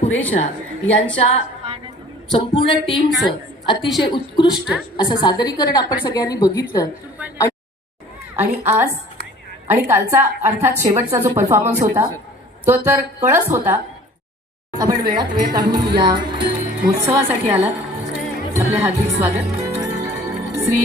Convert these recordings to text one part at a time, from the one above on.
पुरेशा यांच्या संपूर्ण टीमचं अतिशय उत्कृष्ट असं सादरीकरण आपण सगळ्यांनी बघितलं आणि आज आणि कालचा अर्थात शेवटचा जो परफॉर्मन्स होता तो तर कळस होता. आपण वेळात वेळ काढून या महोत्सवासाठी आला. आपले हार्दिक स्वागत. श्री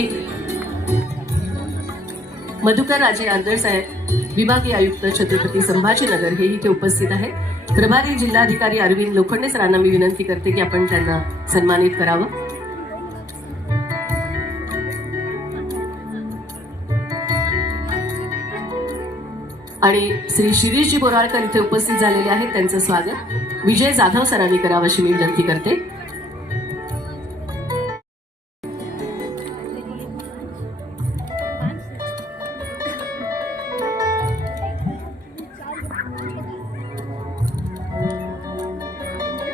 मधुकर राजे आंदर साहेब विभागीय आयुक्त छत्रपती संभाजीनगर हे इथे उपस्थित आहेत. प्रभारी जिल्हाधिकारी अरविंद लोखंडे सरांना मी विनंती करते की आपण त्यांना सन्मानित करावं. आणि श्री शिरीषजी बोराळकर इथे उपस्थित झालेले आहेत. त्यांचं स्वागत विजय जाधव सरांनी करावं अशी मी विनंती करते.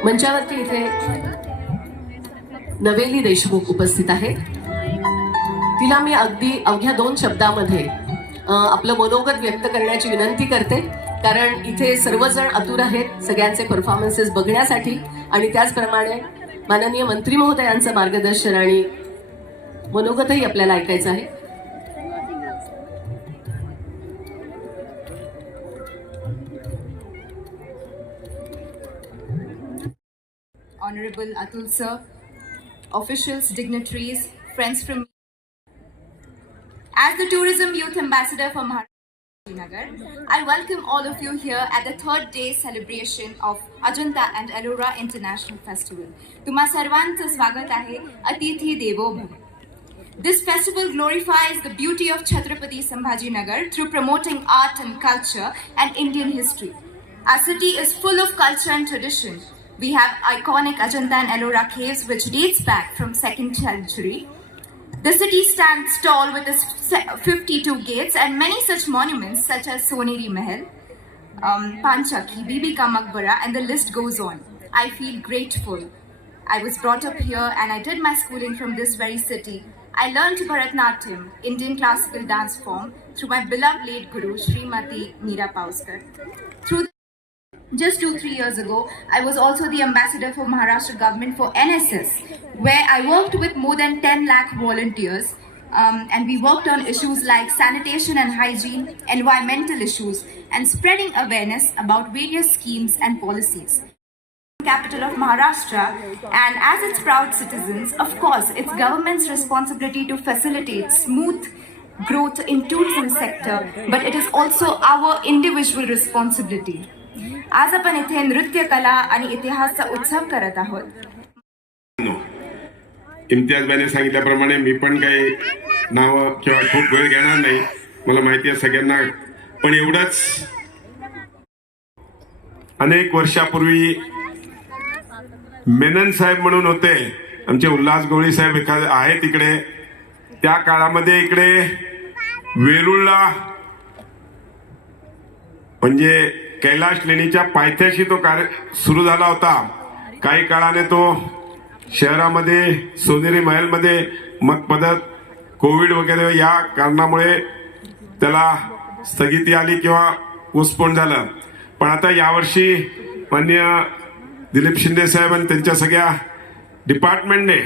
मंचावरती इथे नवेली देशमुख उपस्थित आहे. तिला मी अगदी अवघ्या 2 शब्दामध्ये आपलं मनोगत व्यक्त करण्याची विनंती करते, कारण इथे सर्वजण आतुर आहेत सगळ्यांचे परफॉर्मन्सेस बघण्यासाठी आणि त्याचप्रमाणे माननीय मंत्री महोदयांचं मार्गदर्शन आणि मनोगतही आपल्याला ऐकायचं आहे. Honorable Atul sir, officials, dignitaries, friends from as the Tourism Youth Ambassador for Maharashtra, I welcome all of you here at the 3rd day celebration of Ajanta and Ellora International Festival. Tumha sarvanचं स्वागत आहे. अतिथी देवो भव. This festival glorifies the beauty of Chhatrapati Sambhajinagar through promoting art and culture and Indian history. Our city is full of culture and tradition. We have iconic Ajanta and Ellora caves which dates back from 2nd century. The city stands tall with its 52 gates and many such monuments such as Soneri Mahal, Panchaki, Bibi Ka Maqbara, and the list goes on. I feel grateful. I was brought up here and I did my schooling from this very city. I learned Bharatnatyam, Indian classical dance form, through my beloved late guru, Srimati Meera Pauskar. Just 2-3 years ago, I was also the ambassador for Maharashtra government for NSS, where I worked with more than 10 lakh volunteers, and we worked on issues like sanitation and hygiene, environmental issues, and spreading awareness about various schemes and policies. Capital of Maharashtra, and as its proud citizens, of course, it's government's responsibility to facilitate smooth growth in tourism sector, but it is also our individual responsibility. आज आपण इथे नृत्य कला आणि इतिहासचा उत्सव करत आहोत. इम्तियाजबाईने सांगितल्याप्रमाणे मी पण काही नाव किंवा खूप वेळ घेणार नाही, मला माहिती आहे सगळ्यांना. पण एवढंच, अनेक वर्षापूर्वी मेनन साहेब म्हणून होते आमचे, उल्हास गवळी साहेब आहेत इकडे. त्या काळामध्ये इकडे वेरूळला म्हणजे कैलाश लेणीच्या पायथ्याशी तो कार्य सुरू झाला होता. काही काळाने तो शहरामध्ये सोनेरी महलमध्ये, मग पदत कोविड वगैरे या कारणामुळे त्याला स्थगिती आली किंवा पोस्टपोन झालं. पण आता यावर्षी माननीय दिलीप शिंदे साहेब आणि त्यांच्या सगळ्या डिपार्टमेंटने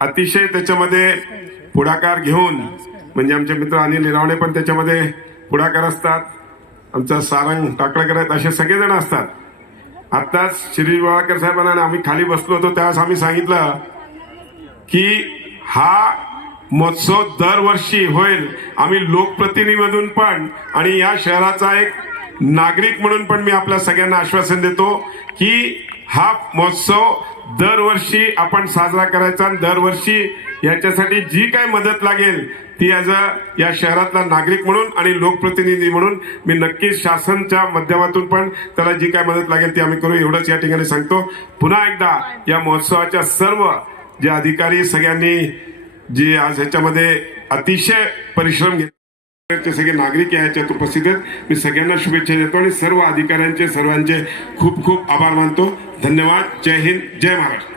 अतिशय त्याच्यामध्ये पुढाकार घेऊन, म्हणजे आमचे मित्र अनिल निरावणे पण त्याच्यामध्ये पुढाकार असतात, आमचा सारंग टाकळकर आहेत, असे सगळेजण असतात. आताच शिरीष बोराळकर साहेबांना आम्ही खाली बसलो होतो त्यावेळेस आम्ही सांगितलं की हा महोत्सव दरवर्षी होईल. आम्ही लोकप्रतिनिधीमधून पण आणि या शहराचा एक नागरिक म्हणून पण मी आपल्या सगळ्यांना आश्वासन देतो की हा महोत्सव दरवर्षी आपण साजरा करायचा आणि दरवर्षी याच्यासाठी जी काय मदत लागेल ती या शहरातला नागरिक म्हणून आणि लोकप्रतिनिधी म्हणून मी नक्कीच शासनाच्या माध्यमातून पण त्याला जी काय मदत लागेल ती आम्ही करू, एवढंच या ठिकाणी सांगतो. पुन्हा एकदा या महोत्सवाच्या सर्व जे अधिकारी सगळ्यांनी जे आज ह्याच्यामध्ये अतिशय परिश्रम घेतले, सगळे नागरिक याच्यात उपस्थित आहेत, मी सगळ्यांना शुभेच्छा देतो आणि सर्व अधिकाऱ्यांचे सर्वांचे खूप खूप आभार मानतो. धन्यवाद. जय हिंद, जय महाराष्ट्र.